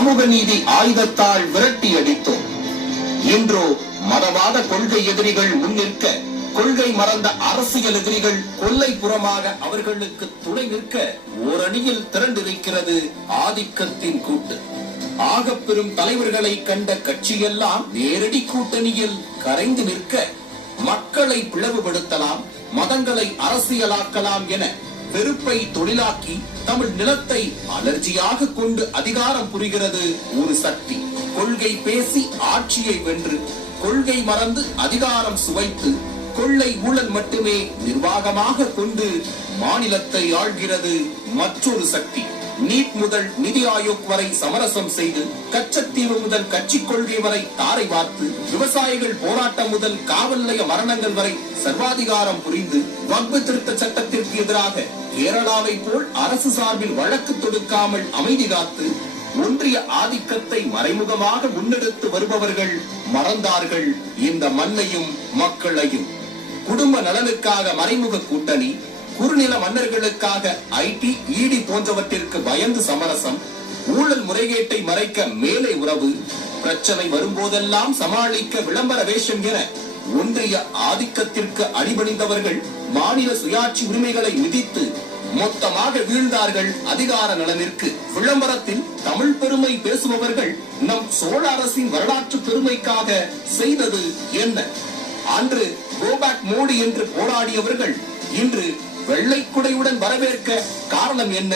சமூக நீதி ஆயுதத்தால் விரட்டி அடித்தோம். இன்றோ மதவாத கொள்கை எதிரிகள் முன்னிற்க, கொள்கை மறந்த அரசியல் எதிரிகள் கொல்லைப்புறமாக அவர்களுக்கு துணை நிற்க ஓரணியில் திரண்டிருக்கிறது ஆதிக்கத்தின் கூட்டு. ஆகப்பெரும் தலைவர்களை கண்ட கட்சியெல்லாம் நேரடி கூட்டணியில் கரைந்து நிற்க, மக்களை பிளவுபடுத்தலாம், மதங்களை அரசியலாக்கலாம் என வெறுப்பை தொழிலாக்கி தமிழ் நிலத்தை அலர்ஜியாக கொண்டு அதிகாரம் புரிகிறது ஒரு சக்தி. கொள்கை பேசி ஆட்சியை வென்று, கொள்கை மறந்து அதிகாரம் சுவைத்து, கொள்ளை ஊழல் மட்டுமே நிர்வாகமாக கொண்டு மாநிலத்தை ஆள்கிறது மற்றொரு சக்தி. நீட் முதல் நிதி ஆயோக் வரை சமரசம் செய்து, கச்சத்தீவு முதல் கட்சி கொள்கை வரை தாரை வார்த்து, விவசாயிகள் போராட்டம் முதல் காவல் நிலைய மரணங்கள் வரை சர்வாதிகாரம் புரிந்து, வக்பு திருத்த சட்டத்திற்கு எதிராக கேரளாவை போல் அரசு சார்பில் வழக்கு தொடுக்காமல் அமைதி காத்து, ஒன்றிய ஆதிக்கத்தை மறைமுகமாக முன்னெடுத்து வருபவர்கள் மறந்தார்கள் இந்த மண்ணையும் மக்களையும். குடும்ப நலனுக்காக மறைமுக கூட்டணி, குறுநில மன்னர்களுக்காக ஐடி, இடி போன்றவற்றிற்கு பயந்து சமரசம், ஊழல் முறைகேட்டை மறைக்க மேலே உறவு, பிரச்சனை வரும்போதெல்லாம் சமாளிக்க விளம்பர வேஷம் என ஒன்றிய ஆதிக்கத்திற்கு அடிபணிந்தவர்கள் மாநில சுயாட்சி உரிமைகளை மிதித்து மொத்தமாக வீழ்ந்தார்கள் அதிகார நலனிற்கு. விளம்பரத்தில் தமிழ் பெருமை பேசுபவர்கள் நம் சோழ அரசின் வரலாற்று பெருமைக்காக செய்தது என்ன? அன்று கோபேக் மோடி என்று போராடியவர்கள் இன்று வெள்ளை குடையுடன் வரவேற்க காரணம் என்ன?